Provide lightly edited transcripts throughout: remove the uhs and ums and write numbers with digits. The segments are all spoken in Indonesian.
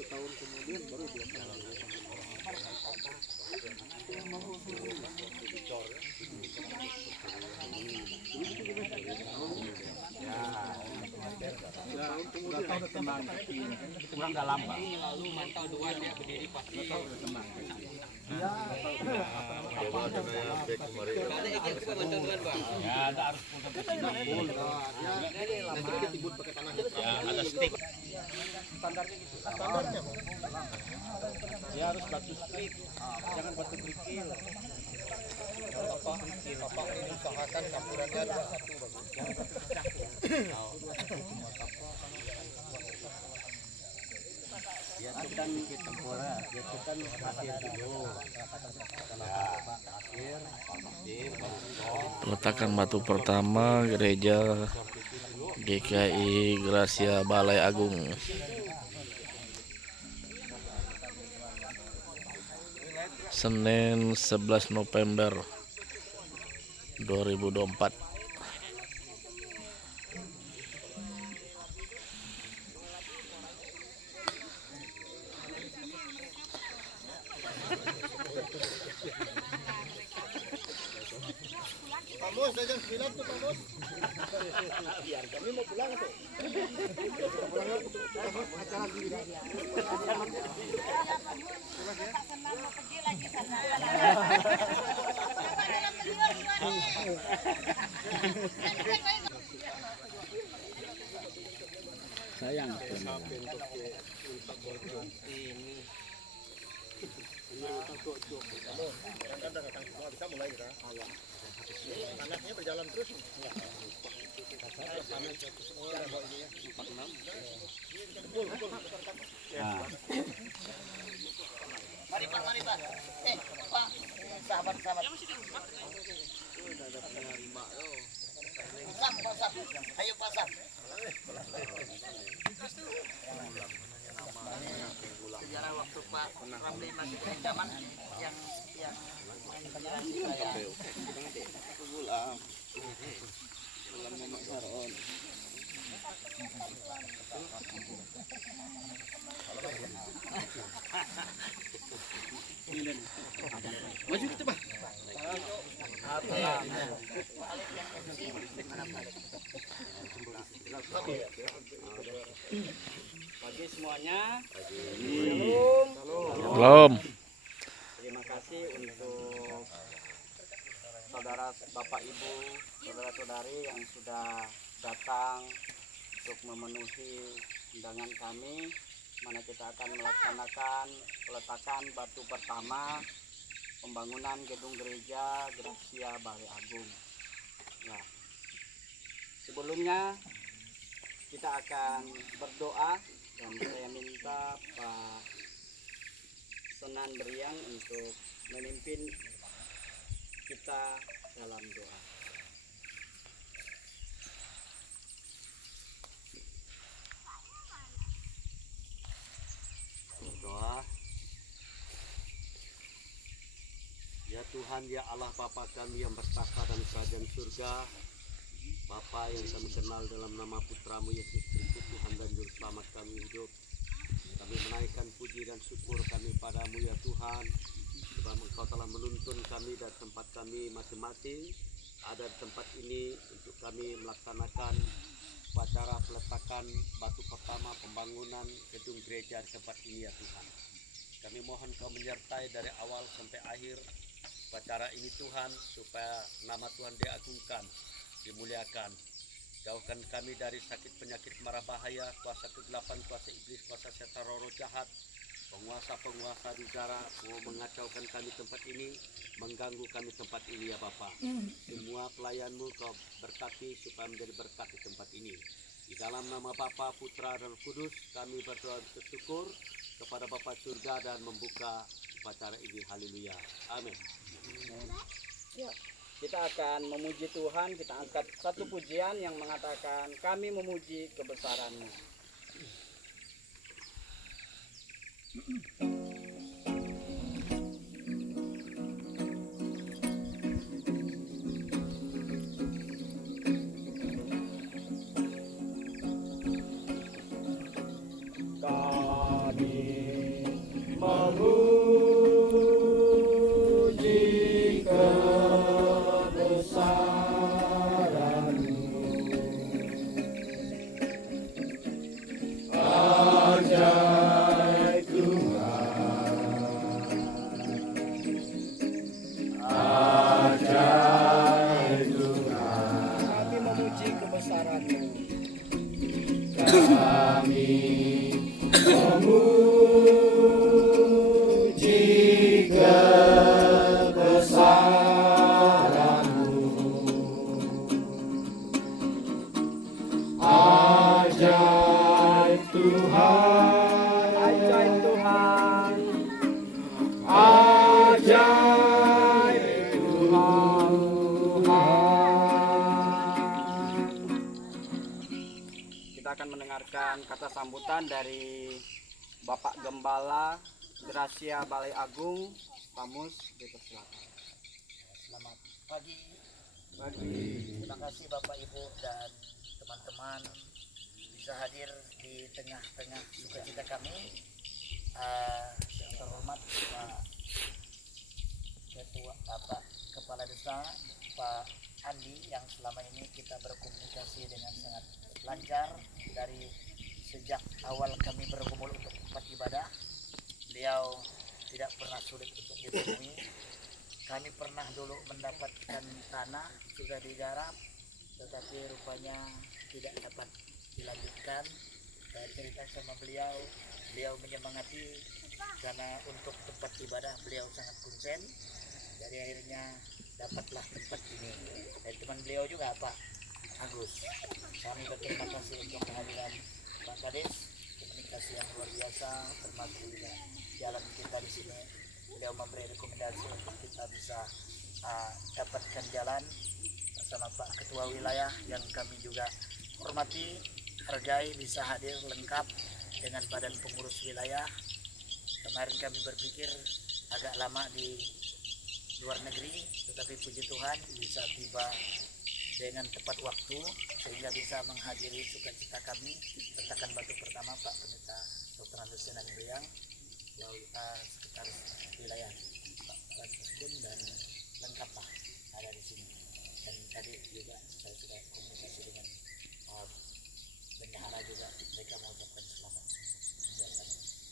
Setahun kemudian baru dia kurang dalam Pak. Lalu mantau dua dia berdiri pasti. Ya ada harus ada stick. standarnya gitu. Standarnya Dia harus batu split, jangan batu kerikil. Bapak ini usahakan campurannya 21 bagus. Ya itu kan dikit tempura, ya itu kan pasir dulu. Peletakan batu pertama gereja GKI Gracia Balai Agung. Senin 11 November 2024. Pamus, jam 9 tuh Pamus. Biar kami mau pulang tuh. Acara di Sayang. Bisa mulai kita. Tanahnya berjalan terus. Mari Pak, mari Pak. Pak, sahabat-sahabat. Sam. Ayo Pak Sam. Sejarah waktu Pak Ramli masih zaman yang menginspirasi saya. Maju kita Pak. Pagi semuanya. Belum. Terima kasih untuk saudara Bapak Ibu, saudara-saudari yang sudah datang untuk memenuhi undangan kami, mana kita akan melaksanakan peletakan batu pertama pembangunan gedung gereja Gracia Balai Agung. Nah, sebelumnya kita akan berdoa dan saya minta Pak Senan Beriang untuk memimpin kita dalam doa. Doa. Ya Tuhan, ya Allah Bapa kami yang bertahta dan kerajaan surga, Bapa yang kami kenal dalam nama Putramu Yesus Kristus, Tuhan dan Juru Selamat kami hidup. Kami menaikkan puji dan syukur kami padamu ya Tuhan, sebab Engkau telah menuntun kami dari tempat kami masing-masing ada di tempat ini untuk kami melaksanakan upacara peletakan batu pertama pembangunan gedung gereja di tempat ini ya Tuhan. Kami mohon Kau menyertai dari awal sampai akhir upacara ini Tuhan, supaya nama Tuhan diagungkan, dimuliakan. Jauhkan kami dari sakit penyakit mara bahaya, kuasa kegelapan, kuasa iblis, kuasa setan roh jahat, penguasa-penguasa di zara mau mengacaukan kami tempat ini, mengganggu kami tempat ini ya Bapa. Semua pelayanmu Kau berkati supaya menjadi berkat di tempat ini. Di dalam nama Bapa, Putra dan Kudus kami berdoa bersyukur kepada Bapa surga dan membuka upacara ini. Haleluya. Amin. Ya, kita akan memuji Tuhan. Kita angkat satu pujian yang mengatakan kami memuji kebesaran-Mu. Kami memuji kebesaran-Mu. Ajaib Tuhan. Ajaib Tuhan. Kita akan mendengarkan kata sambutan dari Bapak Gembala Gracia Balai Agung, Tamus, Depok Selatan. Selamat pagi. Pagi. Terima kasih Bapak Ibu dan teman-teman bisa hadir di tengah-tengah sukacita kami. Yang terhormat Pak Ketua, Pak Kepala Desa, Pak Andi, yang selama ini kita berkomunikasi dengan sangat lancar dari sejak awal kami berkumpul untuk tempat ibadah. Beliau tidak pernah sulit untuk ditemui. Kami pernah dulu mendapatkan tanah sudah digarap, tetapi rupanya tidak dapat dilanjutkan. Saya cerita sama beliau, beliau menyemangati karena untuk tempat ibadah beliau sangat konsen. Jadi akhirnya dapatlah tempat ini. Dan teman beliau juga Pak Agus. Kami berterima kasih untuk kehadiran Pak Kades, komunikasi yang luar biasa, termasuk juga jalan kita di sini. Beliau memberi rekomendasi untuk kita bisa dapatkan jalan bersama Pak Ketua Wilayah yang kami juga hormati, hargai, bisa hadir lengkap dengan badan pengurus wilayah. Kemarin kami berpikir agak lama di luar negeri, tetapi puji Tuhan bisa tiba dengan tepat waktu sehingga bisa menghadiri sukacita kami letakan batu pertama Pak Pendeta Dr. Andus Senan Beyang, sekretaris wilayah Pak Francis Kun, dan lengkaplah ada di sini. Dan tadi juga saya sudah komunikasi dengan bendahara juga, mereka mengucapkan selamat.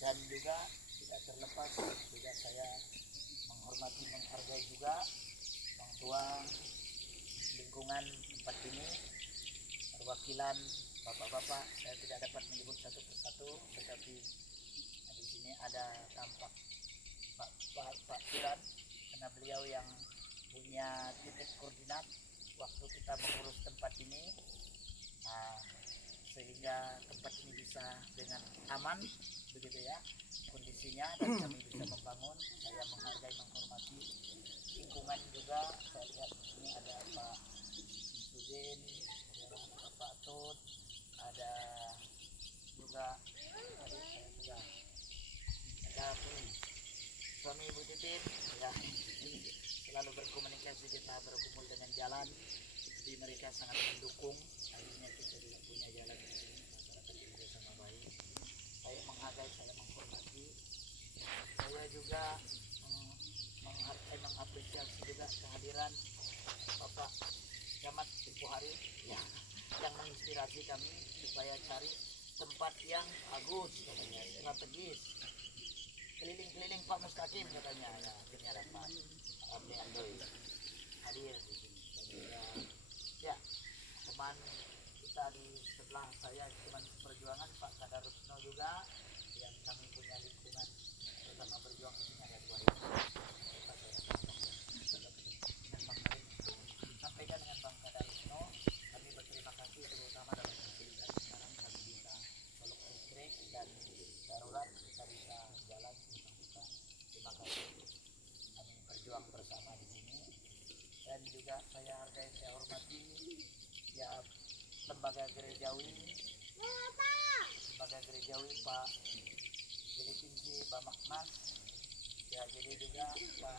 Dan juga tidak terlepas juga saya menghormati, menghargai juga orang tua lingkungan tempat ini, perwakilan bapak-bapak. Saya tidak dapat menyebut satu persatu, tetapi di sini ada tampak Pak Kiran, karena beliau yang punya titik koordinat waktu kita mengurus tempat ini, sehingga tempat ini bisa dengan aman begitu ya kondisinya, dan kami bisa membangun. Saya menghargai, menghormati lingkungan juga. Saya lihat di sini ada Pak Sudin, ada Pak Tut, ada juga tadi saya sudah ada suami Ibu Titin ya, selalu berkomunikasi, kita berkumpul dengan jalan, jadi mereka sangat mendukung. Akhirnya kita juga punya jalan di sini, masyarakat juga sama baik. Saya menghargai, saya menghormati. Saya juga mengapresiasi juga kehadiran Bapak Camat Tempoh Hari ya, yang menginspirasi kami supaya cari tempat yang bagus, katanya strategis. Keliling-keliling Pak Mustaqim katanya, ya akhirnya dapat Abdi Andoi hadir di sini. Dan juga ya teman kita di sebelah saya, teman perjuangan Pak Kadarusno juga, yang kami punya lingkungan bersama berjuang di sini ada 2 sampaikan dengan Bang Kadarusno, kami berterima kasih terutama dalam fasilitas sekarang kami bisa tolong listrik dan darurat kita bisa jalan bersama. Terima kasih, kami berjuang bersama di sini. Dan juga saya hargai, saya hormati ya lembaga gerejawi Pak Filipinsi Bamak Mas, ya jadi juga Pak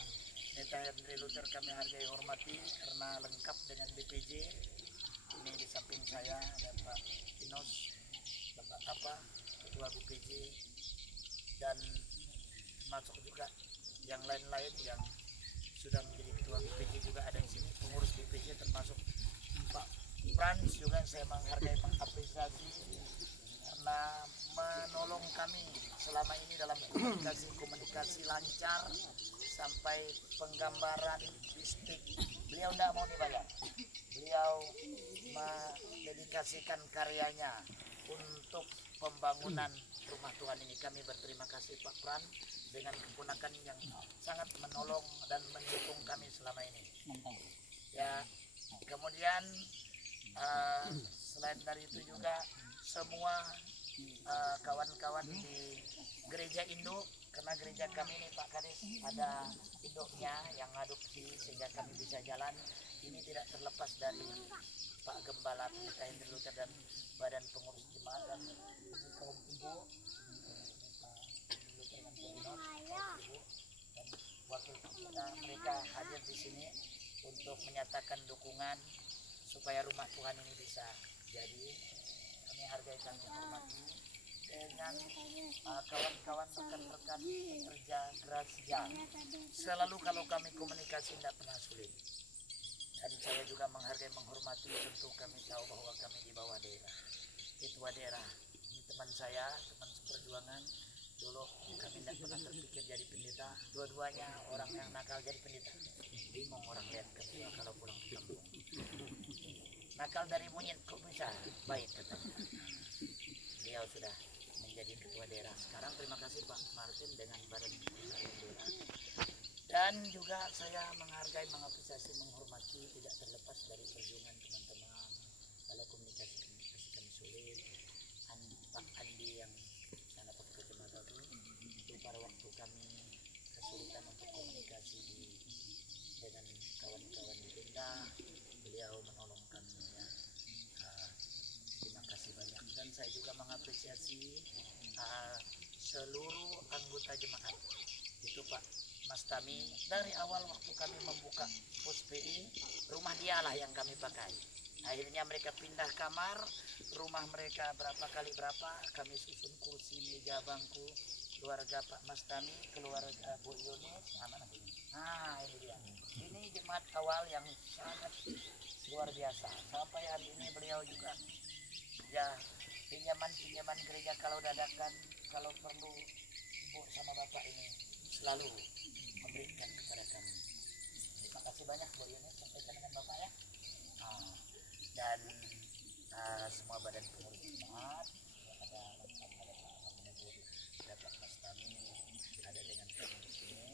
Neta Henry Luther kami hargai hormati karena lengkap dengan BPJ. Ini di samping saya ada Pak Inos, Bapak apa Ketua BPJ, dan termasuk juga yang lain-lain yang sudah menjadi Ketua BPJ juga ada di sini, pengurus BPJ termasuk Pak Frans juga saya menghargai, mengapresiasi karena menolong kami selama ini dalam komunikasi lancar sampai penggambaran bistik. Beliau tidak mau dibayar, beliau mendedikasikan karyanya untuk pembangunan rumah Tuhan ini. Kami berterima kasih Pak Pran dengan keponakan yang sangat menolong dan mendukung kami selama ini. Ya, kemudian selain dari itu juga semua kawan-kawan di gereja induk, karena gereja kami ini Pak Kadis ada induknya yang adopsi sehingga kami bisa jalan. Ini tidak terlepas dari Pak Gembala Pendeta Henry Luther dan Badan Pengurus Jemaat dan kaum ibu, dan wakil kita, mereka hadir di sini untuk menyatakan dukungan supaya rumah Tuhan ini bisa jadi. Kami hargai, kami hormati dengan kawan-kawan rekan-rekan pekerja Gracia. Selalu kalau kami komunikasi tidak pernah sulit. Dan saya juga menghargai, menghormati, tentu kami tahu bahwa kami di bawah daerah. Ketua daerah ini teman saya, teman seperjuangan. Dulu kami tidak pernah terpikir jadi pendeta. Dua-duanya orang yang nakal jadi pendeta. Bingung orang lihat ketua kalau pulang ke kampung. Nakal dari monyet kok bisa baik katanya. Beliau sudah menjadi ketua daerah. Sekarang terima kasih Pak Martin dengan Badan Daerah. Dan juga saya menghargai, mengapresiasi, menghormati tidak terlepas dari perjuangan teman-teman kalau komunikasi kami sulit. Pak Andi yang sana Pak Kecamatan itu pada waktu kami kesulitan untuk komunikasi dengan kawan-kawan di Benda, beliau menolong kami ya. Terima kasih banyak. Dan saya juga mengapresiasi seluruh anggota jemaat itu Pak Mas Tami. Dari awal waktu kami membuka pos PI, rumah dialah yang kami pakai. Akhirnya mereka pindah kamar, rumah mereka berapa kali berapa, kami susun kursi, meja, bangku, keluarga Pak Mas Tami, keluarga Bu Yunus, mana ini? Nah ini dia. Ini jemaat awal yang sangat luar biasa. Sampai hari ini beliau juga ya pinjaman gereja kalau dadakan, kalau perlu ibu sama bapak ini selalu memberikan kepada kami. Terima kasih banyak Bu Yunus, sampaikan dengan bapak ya. Dan semua badan pengurus jemaat ada lengkap, ada Pak Rambu, ada Pak Mas Tami, ada dengan kami di sini.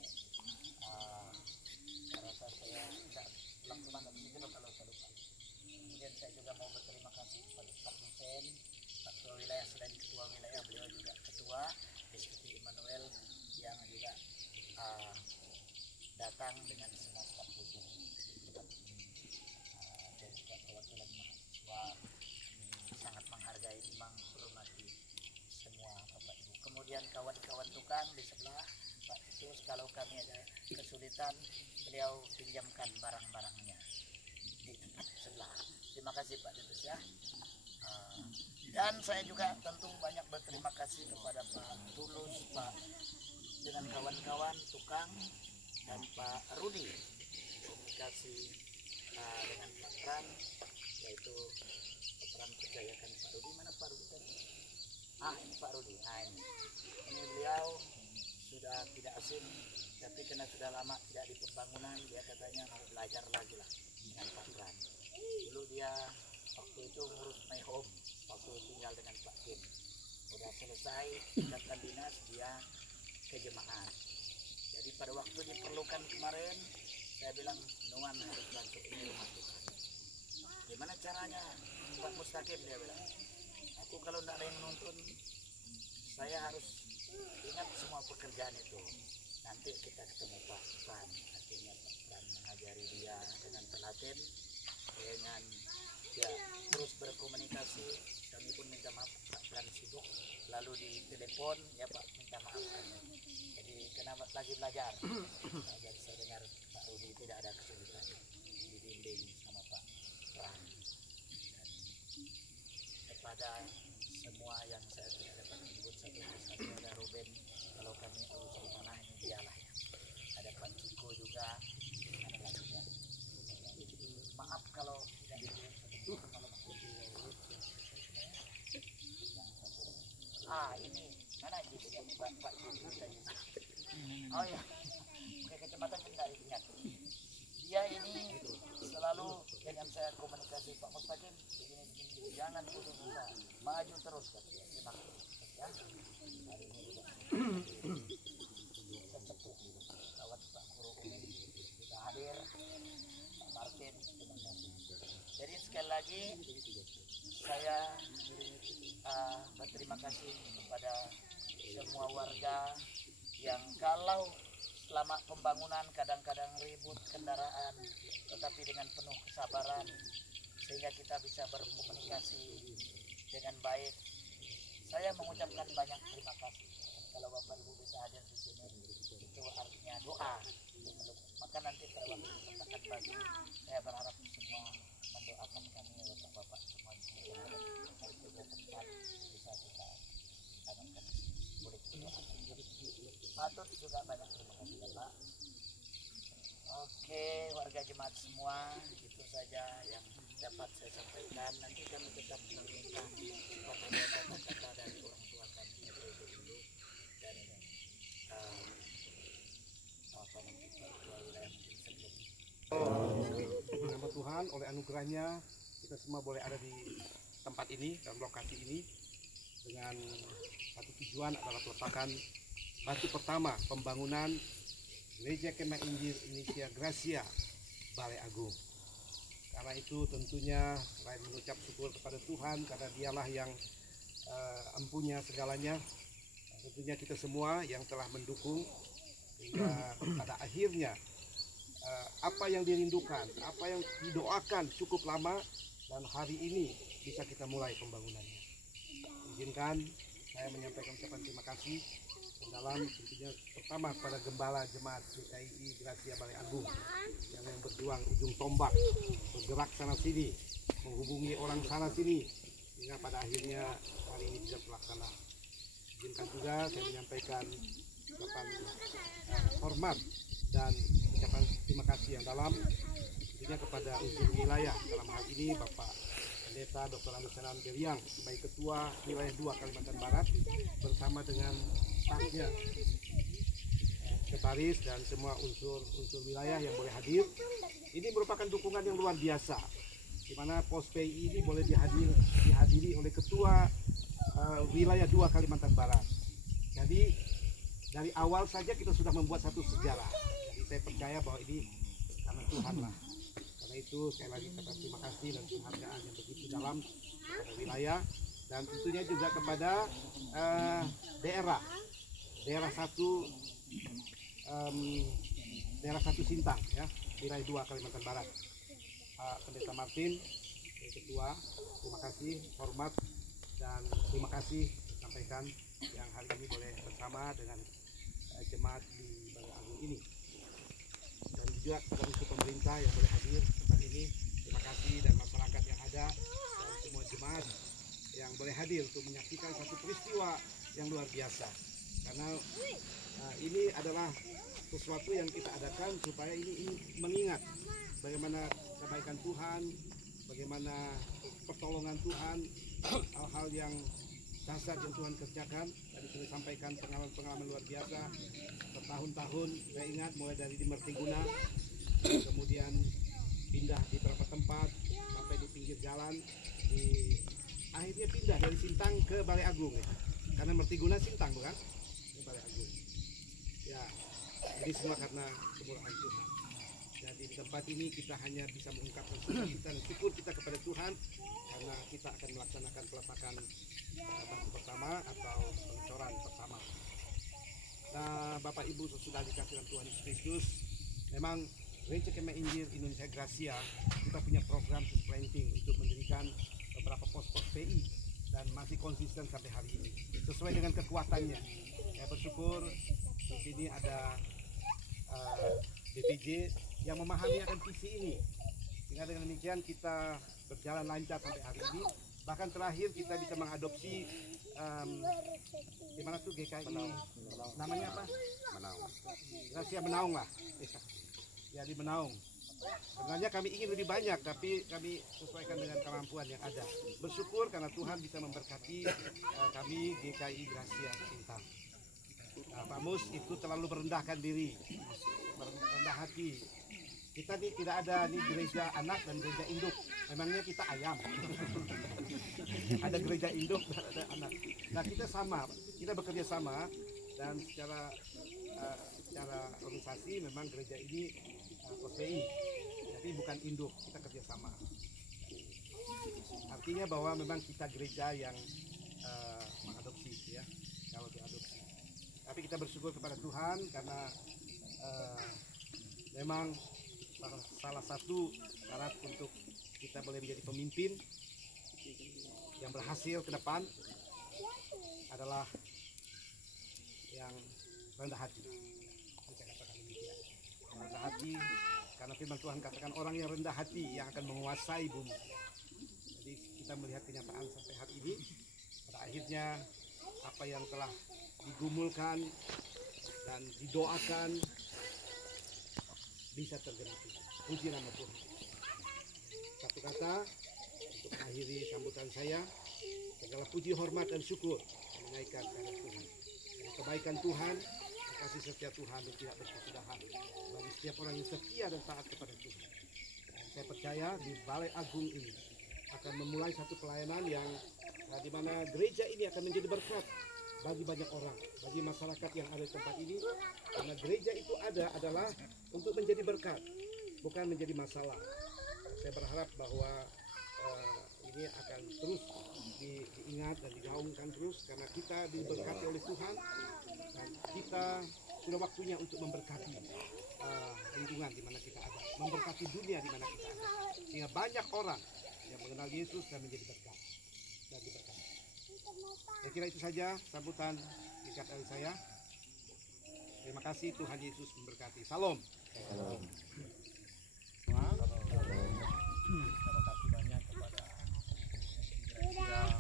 Rasa saya tidak pulang rumah dari situ kalau saya lupa. Kemudian saya juga mau berterima kasih kepada Pak Hussein, Pak Ketua Wilayah, selain Ketua Wilayah beliau juga Ketua SPT Emmanuel yang juga datang dengan semua staf khusus dan juga perwakilan mahasiswa. Kami sangat menghargai, menghormati semua Bapak Ibu. Kemudian kawan-kawan tukang di sebelah Pak Titus, kalau kami ada kesulitan beliau pinjamkan barang-barangnya di tempat sebelah. Terima kasih Pak Titus ya. Dan saya juga tentu banyak berterima kasih kepada Pak Tulus, Pak dengan kawan-kawan tukang, dan Pak Rudi komunikasi dengan Pak Pran, yaitu Pak Pran percayakan Pak Rudi. Mana Pak Rudi tadi? Ini Pak Rudi. Ini beliau sudah tidak asing, tapi karena sudah lama tidak di pembangunan, dia katanya mau belajar lagi lah dengan Pak Pran. Dulu dia waktu itu ngurus my home, waktu tinggal dengan Pak Kim. Udah selesai tingkatan dinas, dia ke jemaat. Jadi pada waktu diperlukan kemarin, saya bilang Nuan harus bantu ini rumah Tuhan. Gimana caranya Pak Mustaqim, dia bilang. Aku kalau tidak ada yang nonton, saya harus ingat semua pekerjaan itu. Nanti kita ketemu Pak Pran, artinya Pak Pran mengajari dia dengan telaten, dengan ya terus berkomunikasi. Kami pun minta maaf Pak Pran sibuk, lalu di telepon, ya Pak minta maaf saja. Jadi kenapa lagi belajar? Nah, dan saya dengar Pak Rudi tidak ada kesulitan, dibimbing sama Pak Ram. Dan kepada semua yang saya tidak dapat menyebut satu persatu, ada Ruben, kalau kami urus di mana ini dialah ya. Ada Pak Ciko juga, ada lagi ya. Maaf kalau tidak disebut satu kalau ini mana Jis ya Pak Jis kita Jis. Oh ya, oke kecamatan tidak ingat. Dia ini selalu dengan saya komunikasi Pak Mustaqim begini, jangan putus asa, maju terus katanya. Terima kasih ya. Hari ini juga sesepuh kawan Pak Guru Umi juga hadir, Pak Martin, terima kasih. Jadi sekali lagi saya berterima kasih kepada semua warga yang kalau selama pembangunan kadang-kadang ribut kendaraan, tetapi dengan penuh kesabaran sehingga kita bisa berkomunikasi dengan baik. Saya mengucapkan banyak terima kasih. Kalau Bapak Ibu bisa hadir di sini, itu artinya doa. Maka nanti pada waktu kita bagi, saya berharap semua mendoakan kami Bapak-bapak semua yang ada di tempat bisa kita tanamkan. Boleh doakan. Patut juga banyak terima kasih Bapak. Oke, warga jemaat semua, itu saja yang dapat saya sampaikan. Nanti kami tetap meminta kepada kata-kata dari orang tua kami dulu dan apa nanti ketua wilayah mungkin sebelum. Nama Tuhan, oleh anugerahnya kita semua boleh ada di tempat ini, dalam lokasi ini dengan satu tujuan adalah peletakan batu pertama pembangunan Gereja Kemah Injil Indonesia Gracia Balai Agung. Karena itu tentunya selain mengucap syukur kepada Tuhan karena dialah yang empunya segalanya, tentunya kita semua yang telah mendukung hingga pada akhirnya apa yang dirindukan, apa yang didoakan cukup lama dan hari ini bisa kita mulai pembangunannya. Izinkan saya menyampaikan ucapan terima kasih dalam tentunya pertama pada Gembala Jemaat GKI Gracia Balai Agung yang berjuang ujung tombak, bergerak sana sini, menghubungi orang sana sini hingga pada akhirnya hari ini bisa terlaksana. Izinkan juga saya menyampaikan ucapan hormat dan ucapan terima kasih yang dalam tentunya kepada unsur wilayah, dalam hal ini Bapak Pendeta Dr. Anusyanan Beriang sebagai Ketua Wilayah 2 Kalimantan Barat bersama dengan stafnya, sekretaris dan semua unsur wilayah yang boleh hadir. Ini merupakan dukungan yang luar biasa, di mana pos PI ini boleh dihadiri oleh Ketua Wilayah 2 Kalimantan Barat. Jadi dari awal saja kita sudah membuat satu sejarah. Jadi saya percaya bahwa ini karena Tuhan lah. Karena itu sekali lagi kata terima kasih dan penghargaan yang begitu dalam kepada wilayah dan tentunya juga kepada daerah satu Sintang ya, wilayah 2 Kalimantan Barat. Pak Pendeta Martin, Ketua, terima kasih, hormat dan terima kasih sampaikan yang hari ini boleh bersama dengan jemaat di Balai Agung ini. Dan juga kepada unsur pemerintah yang boleh hadir tempat ini, terima kasih, dan masyarakat yang ada dan semua jemaat yang boleh hadir untuk menyaksikan satu peristiwa yang luar biasa. Karena ini adalah sesuatu yang kita adakan supaya ini mengingat bagaimana kebaikan Tuhan, bagaimana pertolongan Tuhan, hal-hal yang dahsyat yang Tuhan kerjakan. Tadi sudah sampaikan pengalaman luar biasa bertahun-tahun. Saya ingat mulai dari di Mertiguna, kemudian pindah di beberapa tempat sampai di pinggir jalan, akhirnya pindah dari Sintang ke Balai Agung ya. Karena Mertiguna Sintang bukan? Ke Balai Agung. Ya, jadi semua karena kemurahan Tuhan. Jadi di tempat ini kita hanya bisa mengungkapkan sukacita dan syukur kita kepada Tuhan karena kita akan melaksanakan peletakan batu pertama atau pengecoran pertama. Nah, Bapak Ibu sudah dikasih Tuhan Yesus Kristus, memang Gereja Kemah Injil Indonesia Gracia kita punya program planting untuk mendirikan beberapa pos-pos PI dan masih konsisten sampai hari ini sesuai dengan kekuatannya. Saya bersyukur di sini ada DPJ yang memahami akan visi ini, sehingga dengan demikian kita berjalan lancar sampai hari ini. Bahkan terakhir kita bisa mengadopsi di mana tuh GKI namanya apa? Gracia Menaung lah. Ya di Menaung. Sebenarnya kami ingin lebih banyak, tapi kami sesuaikan dengan kemampuan yang ada. Bersyukur karena Tuhan bisa memberkati kami GKI Gracia Sintang. Pak Mus itu terlalu merendahkan diri, merendah hati. Kita nih tidak ada nih gereja anak dan gereja induk. Memangnya kita ayam. Ada gereja induk dan ada anak. Nah kita sama, kita bekerja sama dan secara organisasi memang gereja ini POSBI, tapi bukan induk, kita kerjasama. Artinya bahwa memang kita gereja yang mengadopsi, ya, kalau diadopsi. Tapi kita bersyukur kepada Tuhan karena memang salah satu syarat untuk kita boleh menjadi pemimpin yang berhasil ke depan adalah yang rendah hati. Rendah hati, karena firman Tuhan katakan orang yang rendah hati yang akan menguasai bumi. Jadi kita melihat kenyataan sampai hari ini, pada akhirnya apa yang telah digumulkan dan didoakan bisa tergenapi. Puji nama Tuhan. Satu kata untuk mengakhiri sambutan saya, segala puji, hormat dan syukur menaikkan kepada Tuhan. Dan kebaikan Tuhan, kasih setia Tuhan yang tidak berkesudahan bagi setiap orang yang setia dan taat kepada Tuhan. Dan saya percaya di Balai Agung ini akan memulai satu pelayanan yang di mana gereja ini akan menjadi berkat bagi banyak orang, bagi masyarakat yang ada di tempat ini. Karena gereja itu adalah untuk menjadi berkat, bukan menjadi masalah. Saya berharap bahwa ini akan terus diingat dan digaungkan terus karena kita diberkati oleh Tuhan dan kita sudah waktunya untuk memberkati lingkungan di mana kita ada, memberkati dunia di mana kita ada, sehingga banyak orang yang mengenal Yesus dan menjadi berkat dan diberkati. Saya kira itu saja sambutan singkat dari saya. Terima kasih, Tuhan Yesus memberkati. Salam. Terima kasih banyak kepada Gracia Balai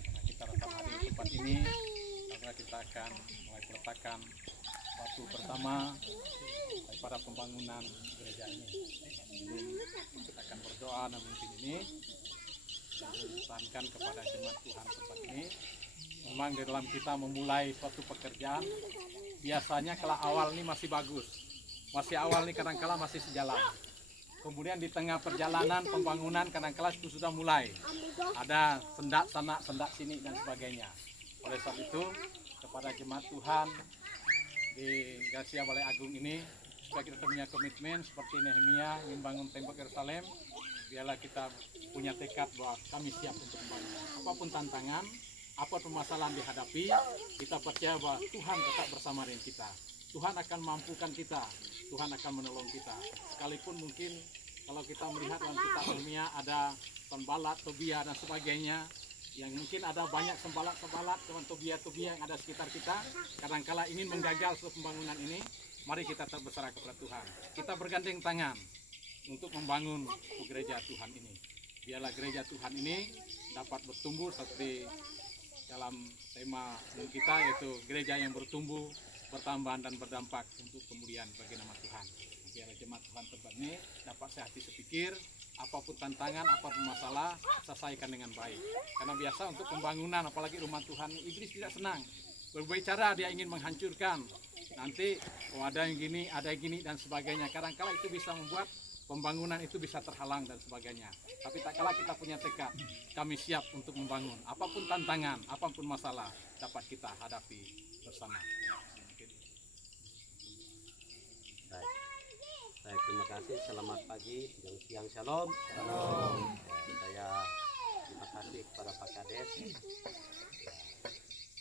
karena kita datang hadir di tempat ini karena kita akan mulai peletakan batu pertama daripada pembangunan gereja ini. Jadi kita akan berdoa dan memimpin ini dan memesankan kepada jemaat Tuhan tempat ini. Memang di dalam kita memulai suatu pekerjaan, biasanya kalau awal ini masih bagus, masih awal ini kadang-kala masih sejalan. Kemudian di tengah perjalanan pembangunan kadang-kala itu sudah mulai ada sendak sana, sendak sini dan sebagainya. Oleh sebab itu kepada jemaat Tuhan di Gracia Balai Agung ini supaya kita punya komitmen seperti Nehemia ingin bangun tembok Yerusalem, biarlah kita punya tekad bahwa kami siap untuk membangun. Apapun tantangan, apa permasalahan dihadapi, kita percaya bahwa Tuhan tetap bersama dengan kita. Tuhan akan mampukan kita, Tuhan akan menolong kita. Sekalipun mungkin kalau kita melihat dalam kitab Nehemia ada Sanballat, Tobia dan sebagainya, yang mungkin ada banyak Sanballat, teman Tobia yang ada sekitar kita, kadangkala ingin menggagal seluruh pembangunan ini. Mari kita tetap berserah kepada Tuhan. Kita bergandeng tangan untuk membangun gereja Tuhan ini. Biarlah gereja Tuhan ini dapat bertumbuh seperti dalam tema kita, yaitu gereja yang bertumbuh, bertambah dan berdampak untuk kemuliaan bagi nama Tuhan. Biarlah jemaat Tuhan tempat ini dapat sehati sepikir, apapun tantangan, apapun masalah, selesaikan dengan baik. Karena biasa untuk pembangunan, apalagi rumah Tuhan, iblis tidak senang. Berbagai cara dia ingin menghancurkan. Nanti ada yang gini, ada yang gini dan sebagainya. Kadang-kala itu bisa membuat pembangunan itu bisa terhalang dan sebagainya. Tapi tak kala kita punya tekad, kami siap untuk membangun. Apapun tantangan, apapun masalah dapat kita hadapi bersama. Baik, terima kasih. Selamat pagi dan siang, shalom. Saya terima kasih kepada Pak Kades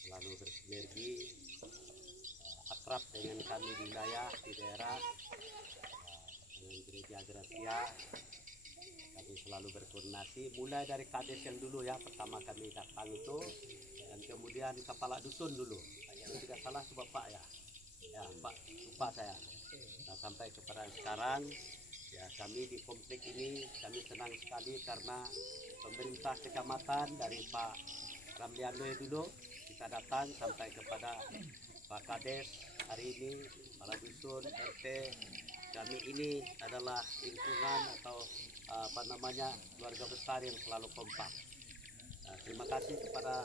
selalu bersinergi, akrab dengan kami di wilayah, di daerah, dengan gereja Gracia. kami selalu berkoordinasi mulai dari kades yang dulu ya, pertama kami datang itu, dan kemudian kepala dusun dulu, kalau tidak salah itu Bapak ya, ya Pak, lupa saya. Nah, sampai kepada sekarang ya, kami di komplek ini kami senang sekali karena pemerintah kecamatan dari Pak Ramliano dulu kita datang sampai kepada Pak Kades hari ini, kepala dusun, RT, kami ini adalah lingkungan atau apa namanya, keluarga besar yang selalu kompak. Terima kasih kepada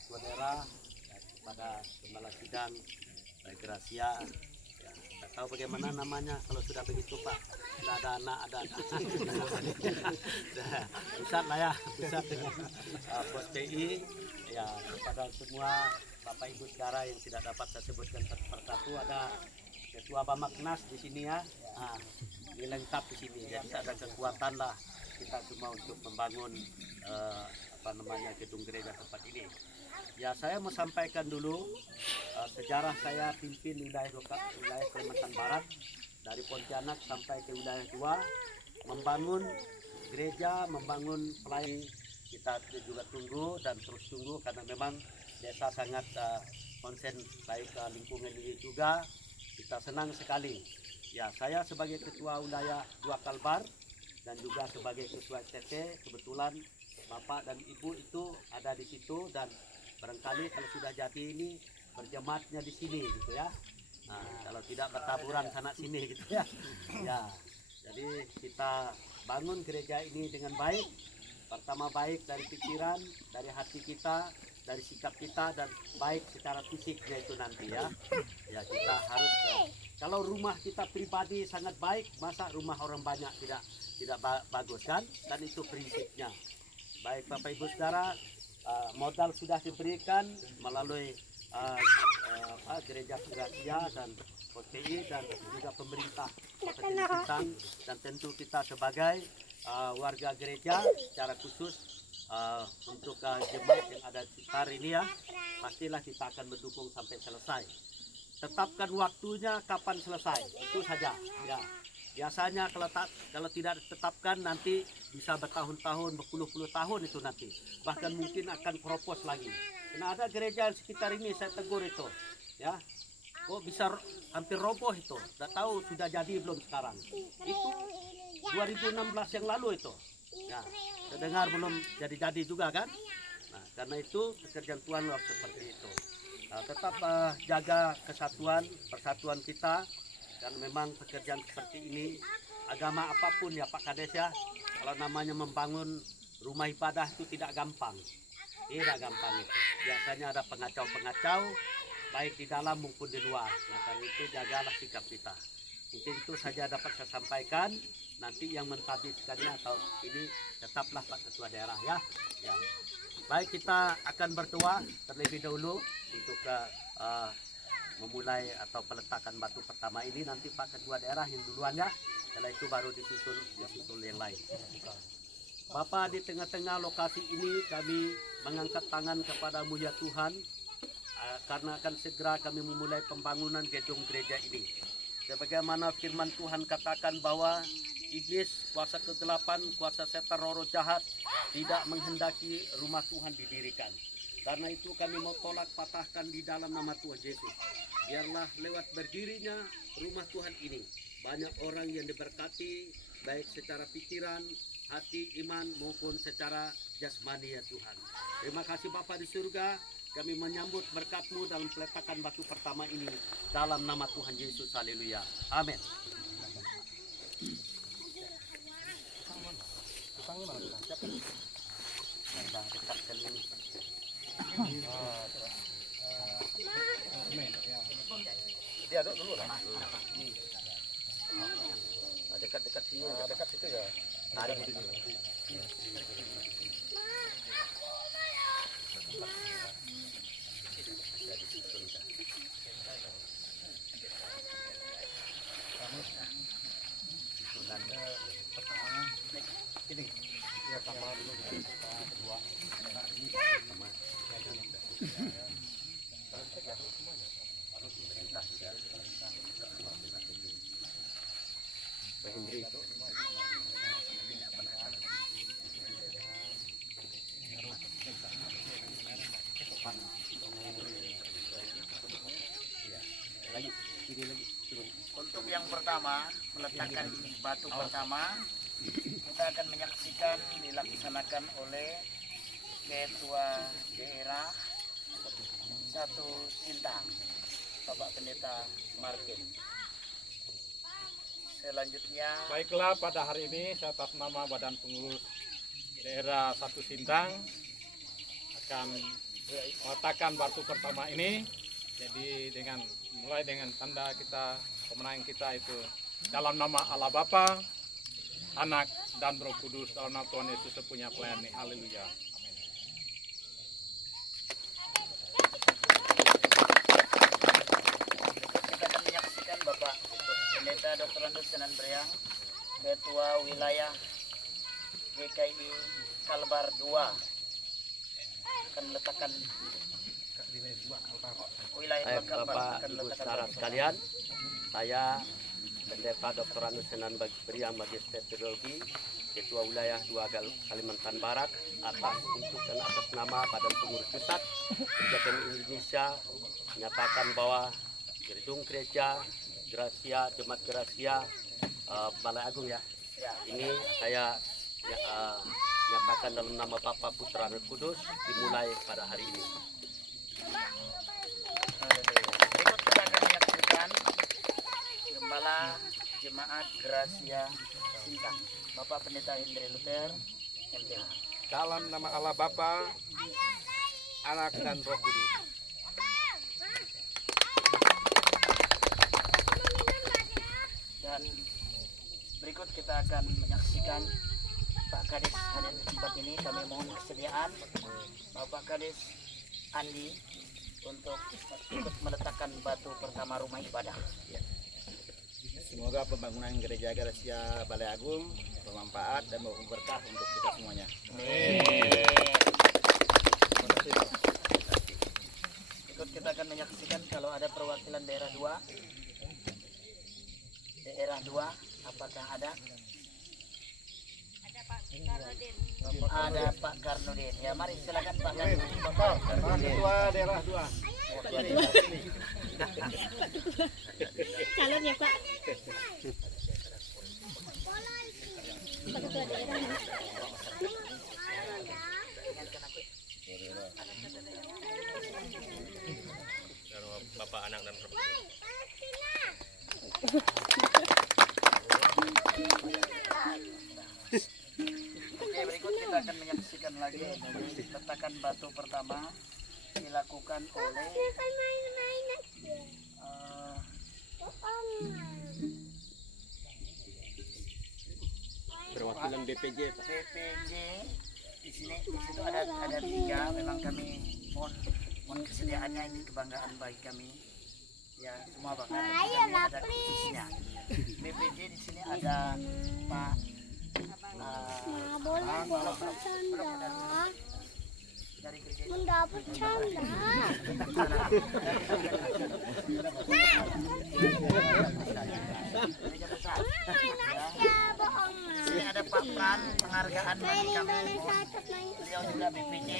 Ketua Daerah dan kepada Gembala Sidang Balai Gracia. Ya, tak tahu bagaimana namanya kalau sudah begitu Pak. Sudah ada anak, pusat lah ya, pusat dengan pos PI. Ya, kepada semua Bapak Ibu saudara yang tidak dapat saya sebutkan satu persatu, ada Ketua Bamaknas di sini ya. Nah, ini lengkap di sini. Jadi ada kekuatan lah kita semua untuk membangun apa namanya, gedung gereja tempat ini. Ya, saya mau sampaikan dulu sejarah saya pimpin wilayah Kalimantan Barat dari Pontianak sampai ke wilayah 2, membangun gereja, membangun pelayan. Kita juga tunggu dan terus tunggu karena memang desa sangat konsen baik lingkungan ini juga. Kita senang sekali. Ya, saya sebagai ketua wilayah 2 Kalbar dan juga sebagai ketua STT, kebetulan Bapak dan Ibu itu ada di situ, dan barangkali kalau sudah jadi ini berjemaatnya di sini gitu ya. Nah, kalau tidak bertaburan sana sini gitu ya. Ya, jadi kita bangun gereja ini dengan baik. Pertama baik dari pikiran, dari hati kita, dari sikap kita, dan baik secara fisiknya itu nanti ya. Ya, kita harus kalau rumah kita pribadi sangat baik, masa rumah orang banyak tidak bagus kan? Dan itu prinsipnya. Baik Bapak Ibu Saudara, modal sudah diberikan melalui gereja Gracia dan POTI dan juga pemerintah Kabupaten Sintang, dan tentu kita sebagai warga gereja secara khusus untuk jemaat yang ada di sekitar ini ya, pastilah kita akan mendukung sampai selesai. Tetapkan waktunya kapan selesai, itu saja ya. Biasanya kalau tidak ditetapkan nanti bisa bertahun-tahun, berpuluh-puluh tahun itu nanti. Bahkan mungkin akan keropos lagi. Karena ada gereja di sekitar ini saya tegur itu, ya. Kok bisa hampir roboh itu? Tidak tahu sudah jadi belum sekarang. Itu 2016 yang lalu itu. Ya, saya dengar belum jadi-jadi juga kan? Nah, karena itu pekerjaan Tuhan harus seperti itu. Tetap jaga kesatuan, persatuan kita. Dan memang pekerjaan seperti ini, agama apapun ya Pak Kades ya, kalau namanya membangun rumah ibadah itu tidak gampang. Tidak gampang itu. Biasanya ada pengacau-pengacau, baik di dalam maupun di luar. Nah, karena itu jagalah sikap kita. Mungkin itu saja dapat saya sampaikan. Nanti yang mentadiskannya atau ini tetaplah Pak Ketua Daerah ya. Ya. Baik, kita akan berdoa terlebih dahulu untuk memulai atau peletakan batu pertama ini. Nanti Pak Ketua Daerah yang duluan ya, setelah itu baru disusul yang lain. Bapak, di tengah-tengah lokasi ini kami mengangkat tangan kepadamu ya Tuhan, karena akan segera kami memulai pembangunan gedung gereja ini. Sebagaimana firman Tuhan katakan bahwa iblis, kuasa kegelapan, kuasa setan, roh jahat tidak menghendaki rumah Tuhan didirikan. Karena itu kami mau tolak patahkan di dalam nama Tuhan Yesus. Biarlah lewat berdirinya rumah Tuhan ini, banyak orang yang diberkati, baik secara pikiran, hati, iman, maupun secara jasmani ya Tuhan. Terima kasih Bapa di surga, kami menyambut berkat-Mu dalam peletakan batu pertama ini, dalam nama Tuhan Yesus, haleluya, amin. Dia dulu lah. Dekat-dekat sini, dekat situ ya. Tarik dulu. Ini ya sama dulu kedua. Ini sama. yang pertama, meletakkan batu pertama, kita akan menyaksikan dilaksanakan oleh Ketua Daerah 1 Sintang, Bapak Pendeta Martin. Selanjutnya, Baiklah, pada hari ini saya atas nama Badan Pengurus Daerah 1 Sintang akan meletakkan batu pertama ini. Jadi mulai dengan tanda kita kemenangan kita itu dalam nama Allah Bapa, Anak dan Roh Kudus, dalam nama Tuhan Yesus punya pelayan. Haleluya. Amin. kita akan menyaksikan Bapak Pendeta Dr. Andus Senan Beryang, Ketua Wilayah GKI Kalbar 2, akan meletakkan wilayah Kalbar Bapak akan Ibu meletakkan saudara batu. sekalian, saya Pendeta Dr. Andus Senan Beryang Magister Teologi, Ketua Wilayah 2 Kalimantan Barat, untuk dan atas nama Badan Pengurus Pusat Kegiatan Indonesia menyatakan bahwa gedung gereja Gracia, Jemaat Gracia Balai Agung ya, ini saya nyatakan dalam nama Bapa, Putra dan Kudus dimulai pada hari ini. Berikut kita akan menyaksikan Gembala Jemaat Gracia Sintang, Bapak Pendeta Hendri Luther, MPH. Dalam nama Allah Bapa, Anak dan Roh Kudus. Dan berikut kita akan menyaksikan Pak Kadis hadir di tempat ini. Kami mohon kesediaan Bapak Kadis Andi untuk ikut meletakkan batu pertama rumah ibadah. Semoga pembangunan gereja Gracia Balai Agung bermanfaat dan membawa berkah untuk kita semuanya. Berikut kita akan menyaksikan kalau ada perwakilan daerah 2. Daerah 2, apakah ada? Ada Pak Karnudin. Ya, mari silakan Pak Karnudin. Pak Ketua Daerah 2. Calon ya Pak. Pak Ketua Daerah. Bapak, Anak dan Roh Oke, berikut kita akan menyaksikan lagi letakan batu pertama dilakukan oleh perwakilan BPJ, Pak. BPJ. Di situ ada 3. Memang kami mohon kesediaannya, ini kebanggaan bagi kami. Ya, semua bahkan kami ada khususnya. BPJ di sini ada Pak dari gereja gereja besar. Ini ada Pak Pran, penghargaan bagi kami. Beliau juga BPJ,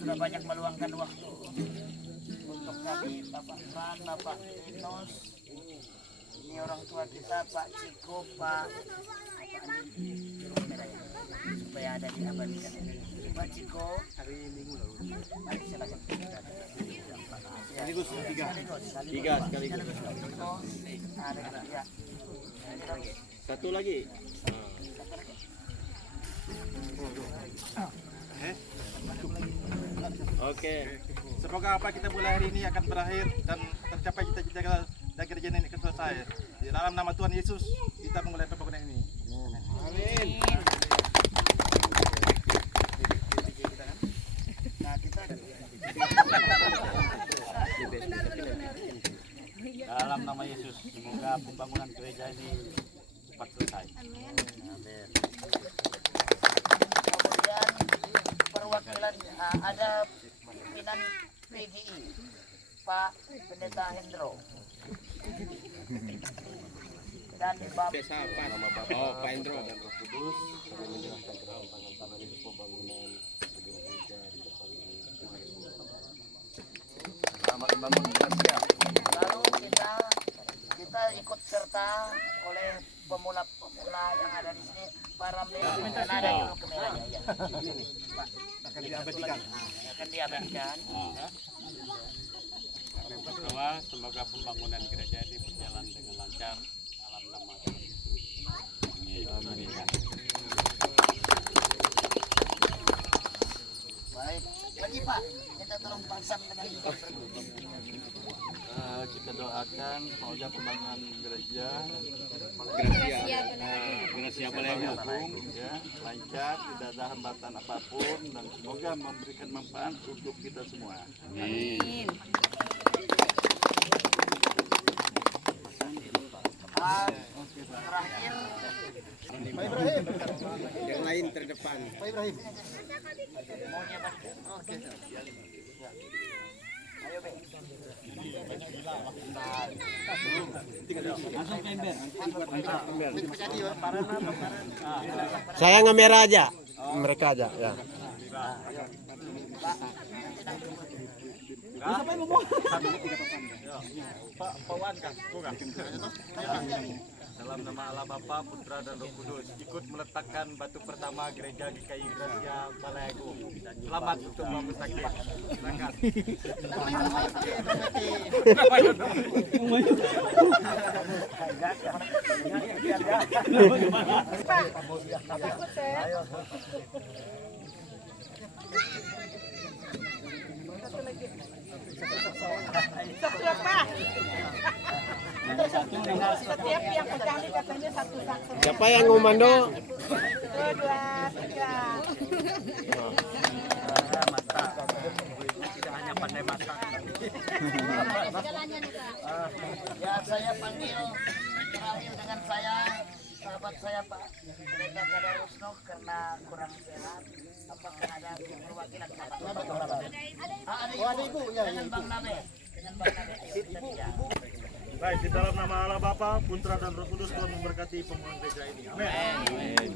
sudah banyak meluangkan waktu untuk kami. Bapak Pran, Bapak Enos, ini orang tua kita, Pak Ciko, Pak supaya ada diabadikan. Pak Ciko, hari Minggu lalu. Mari silakan. Sekaligus 3. 3 sekaligus. Ya. Satu lagi. Oke. Semoga apa kita mulai hari ini akan berakhir dan tercapai cita-cita kita dan gereja ini akan selesai. Di dalam nama Tuhan Yesus kita memulai pembangunan ini. Amin. Nah, kita Dalam nama Yesus, semoga pembangunan gereja ini cepat selesai. Amin. kemudian perwakilan ada pimpinan PGI Pak Pendeta Hendro dan Bapak Pak Indro dan Roh Kudus kami menyerahkan ke dalam tangan Tuhan Yesus pembangunan gedung gereja di depan ini. Selamat membangun Gracia. lalu kita diikut serta oleh pemula-pemula yang ada di sini, para nada dulu ke merahnya ya. Akan diabadikan. Akan diabadikan. Berdoa semoga pembangunan gereja ini berjalan dengan lancar dalam nama Tuhan Yesus. Amin. Baik, lagi Pak, minta tolong pasang dengan Kita doakan semoga pembangunan gereja Gracia Balai Agung ya lancar, tidak ada hambatan apapun dan semoga memberikan manfaat untuk kita semua. Amin. terakhir. Pak Ibrahim. Yang lain terdepan. Pak Ibrahim. Maunya Pak. Oke. Ayo Be. Saya ngemerah aja. Mereka aja ya. Pak Pawan kan, bukan? Dalam nama Allah Bapa, Putra dan Roh Kudus, ikut meletakkan batu pertama gereja GKI Gracia Balai Agung. Selamat untuk Bapak Mustakir. Silakan. Setiap yang pegang katanya satu saksa. Siapa yang ngomando? 2, 3. Tidak hanya pandai masak. Ya, saya panggil terakhir dengan saya, sahabat saya Pak Pendeta Kadarusno karena kurang sehat. Apakah ada perwakilan Pak? Ada ibu. Dengan Bang Nabe. Dengan Bang Nabe. Ayo, kita lihat. Baik, di dalam nama Allah Bapa, Putra dan Roh Kudus, Tuhan memberkati pembangunan gereja ini. Amin.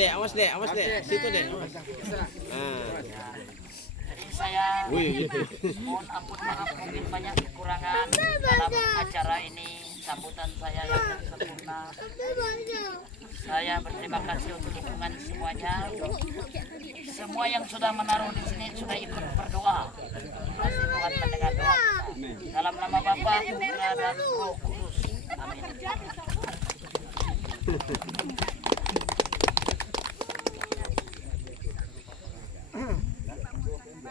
Awas deh, situ deh. Jadi saya mohon ampun maaf mungkin banyak kekurangan dalam acara ini, sambutan saya yang sempurna. Saya berterima kasih untuk dukungan semuanya. Semua yang sudah menaruh di sini sudah ikut berdoa. Pasti Tuhan mendengar doa kita. Dalam nama Bapa, Putra dan Roh Kudus. Amin.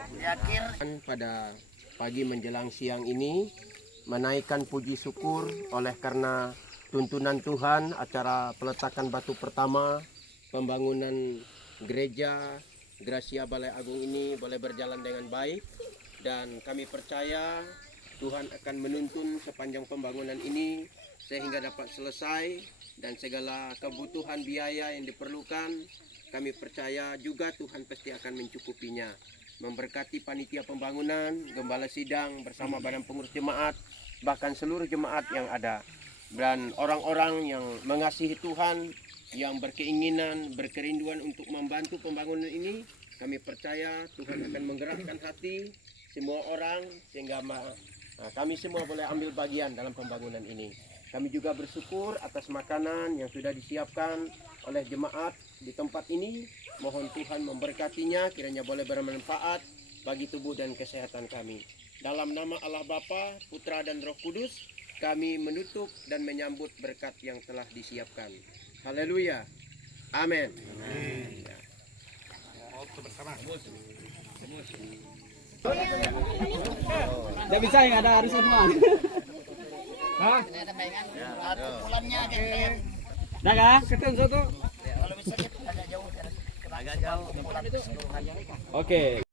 Di akhir pada pagi menjelang siang ini menaikkan puji syukur oleh karena tuntunan Tuhan acara peletakan batu pertama pembangunan gereja Gracia Balai Agung ini boleh berjalan dengan baik, dan kami percaya Tuhan akan menuntun sepanjang pembangunan ini sehingga dapat selesai, dan segala kebutuhan biaya yang diperlukan kami percaya juga Tuhan pasti akan mencukupinya. Memberkati panitia pembangunan, gembala sidang bersama badan pengurus jemaat, bahkan seluruh jemaat yang ada, dan orang-orang yang mengasihi Tuhan, yang berkeinginan, berkerinduan untuk membantu pembangunan ini. Kami percaya Tuhan akan menggerakkan hati semua orang sehingga kami semua boleh ambil bagian dalam pembangunan ini. Kami juga bersyukur atas makanan yang sudah disiapkan oleh jemaat di tempat ini. Mohon Tuhan memberkatinya, kiranya boleh bermanfaat bagi tubuh dan kesehatan kami. Dalam nama Allah Bapa, Putra dan Roh Kudus, kami menutup dan menyambut berkat yang telah disiapkan. Haleluya. Amin. Tidak bisa yang ada harus semua. bulannya kayak Daga, ketemu satu. kalau bisa agak jauh. Agak jauh. Oke.